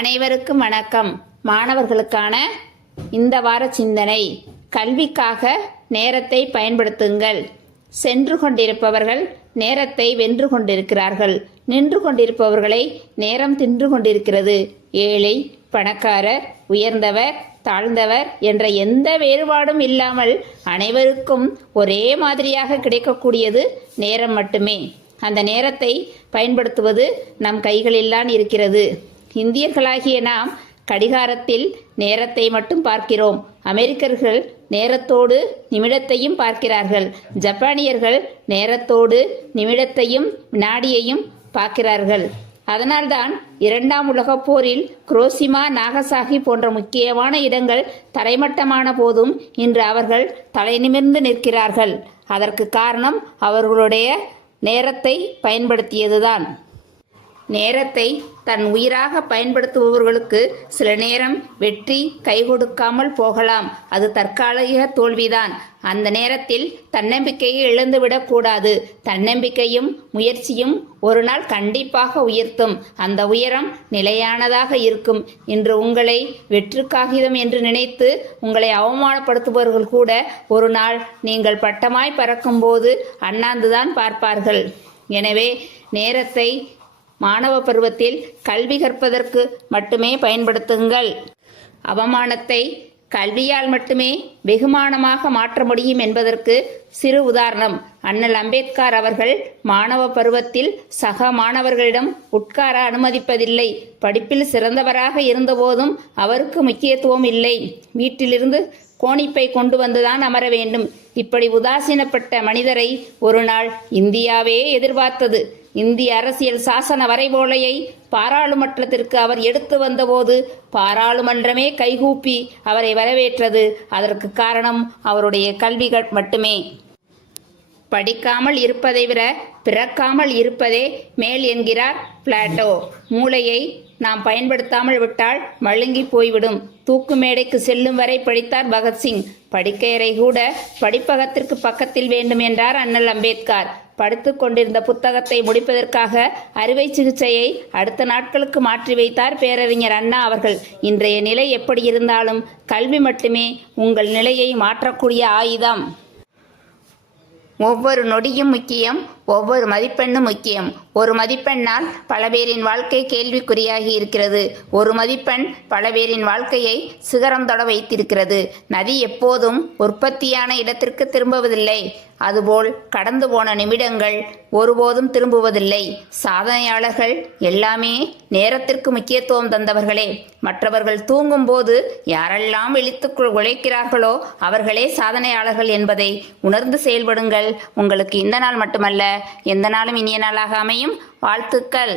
அனைவருக்கும் வணக்கம். மாணவர்களுக்கான இந்த வார சிந்தனை: கல்விக்காக நேரத்தை பயன்படுத்துங்கள். சென்று கொண்டிருப்பவர்கள் நேரத்தை வென்று கொண்டிருக்கிறார்கள். நின்று கொண்டிருப்பவர்களை நேரம் தின்று கொண்டிருக்கிறது. ஏழை, பணக்காரர், உயர்ந்தவர், தாழ்ந்தவர் என்ற எந்த வேறுபாடும் இல்லாமல் அனைவருக்கும் ஒரே மாதிரியாக கிடைக்கக்கூடியது நேரம் மட்டுமே. அந்த நேரத்தை பயன்படுத்துவது நம் கைகளில்தான் இருக்கிறது. இந்தியர்களாகிய நாம் கடிகாரத்தில் நேரத்தை மட்டும் பார்க்கிறோம். அமெரிக்கர்கள் நேரத்தோடு நிமிடத்தையும் பார்க்கிறார்கள். ஜப்பானியர்கள் நேரத்தோடு நிமிடத்தையும் வினாடியையும் பார்க்கிறார்கள். அதனால்தான் இரண்டாம் உலகப் போரில் குரோசிமா, நாகசாகி போன்ற முக்கியமான இடங்கள் தரைமட்டமான போதும் இன்று அவர்கள் தலை நிமிர்ந்து நிற்கிறார்கள். அதற்கு காரணம் அவர்களுடைய நேரத்தை பயன்படுத்தியதுதான். நேரத்தை தன் உயிராக பயன்படுத்துபவர்களுக்கு சில நேரம் வெற்றி கை கொடுக்காமல் போகலாம். அது தற்காலிக தோல்விதான். அந்த நேரத்தில் தன்னம்பிக்கையை இழந்துவிடக்கூடாது. தன்னம்பிக்கையும் முயற்சியும் ஒரு நாள் கண்டிப்பாக உயர்த்தும். அந்த உயரம் நிலையானதாக இருக்கும். இன்று உங்களை வெற்று காகிதம் என்று நினைத்து உங்களை அவமானப்படுத்துபவர்கள் கூட ஒரு நாள் நீங்கள் பட்டமாய் பறக்கும்போது அண்ணாந்துதான் பார்ப்பார்கள். எனவே நேரத்தை மாணவ பருவத்தில் கல்வி கற்பதற்கு மட்டுமே பயன்படுத்துங்கள். அவமானத்தை கல்வியால் மட்டுமே வெகுமானமாக மாற்ற முடியும் என்பதற்கு சிறு உதாரணம். அண்ணல் அம்பேத்கர் அவர்கள் மாணவ பருவத்தில் சக மாணவர்களிடம் உட்கார அனுமதிப்பதில்லை. படிப்பில் சிறந்தவராக இருந்தபோதும் அவருக்கு முக்கியத்துவம் இல்லை. வீட்டிலிருந்து கோணிப்பை கொண்டு வந்துதான் அமர வேண்டும். இப்படி உதாசீனப்பட்ட மனிதரை ஒரு நாள் இந்தியாவே எதிர்பார்த்தது. இந்திய அரசியல் சாசன வரைவோலையை பாராளுமன்றத்திற்கு அவர் எடுத்து வந்தபோது பாராளுமன்றமே கைகூப்பி அவரை வரவேற்றது. அதற்கு காரணம் அவருடைய கல்வி மட்டுமே. படிக்காமல் இருப்பதை விட பிறக்காமல் இருப்பதே மேல் என்கிறார் பிளாட்டோ. மூளையை நாம் பயன்படுத்தாமல் விட்டால் மழுங்கி போய்விடும். தூக்கு மேடைக்கு செல்லும் வரை படித்தார் பகத்சிங். படிக்கையறை கூட படிப்பகத்திற்கு பக்கத்தில் வேண்டும் என்றார் அண்ணல் அம்பேத்கர். படித்து கொண்டிருந்த புத்தகத்தை முடிப்பதற்காக அறுவை சிகிச்சையை அடுத்த நாட்களுக்கு மாற்றி வைத்தார் பேரறிஞர் அண்ணா அவர்கள். இன்றைய நிலை எப்படி இருந்தாலும் கல்வி மட்டுமே உங்கள் நிலையை மாற்றக்கூடிய ஆயுதம். ஒவ்வொரு நொடியும் முக்கியம். ஒவ்வொரு மதிப்பெண்ணும் முக்கியம். ஒரு மதிப்பெண்ணால் பல பேரின் வாழ்க்கை கேள்விக்குறியாகி இருக்கிறது. ஒரு மதிப்பெண் பல பேரின் வாழ்க்கையை சிகரம் தொட வைத்திருக்கிறது. நதி எப்போதும் உற்பத்தியான இடத்திற்கு திரும்புவதில்லை. அதுபோல் கடந்து போன நிமிடங்கள் ஒருபோதும் திரும்புவதில்லை. சாதனையாளர்கள் எல்லாமே நேரத்திற்கு முக்கியத்துவம் தந்தவர்களே. மற்றவர்கள் தூங்கும் போது யாரெல்லாம் விழித்து உழைக்கிறார்களோ அவர்களே சாதனையாளர்கள் என்பதை உணர்ந்து செயல்படுங்கள். உங்களுக்கு இந்த நாள் மட்டுமல்ல, எந்த நாளும் இனிய நாளாக அமையும். வாழ்த்துக்கள்.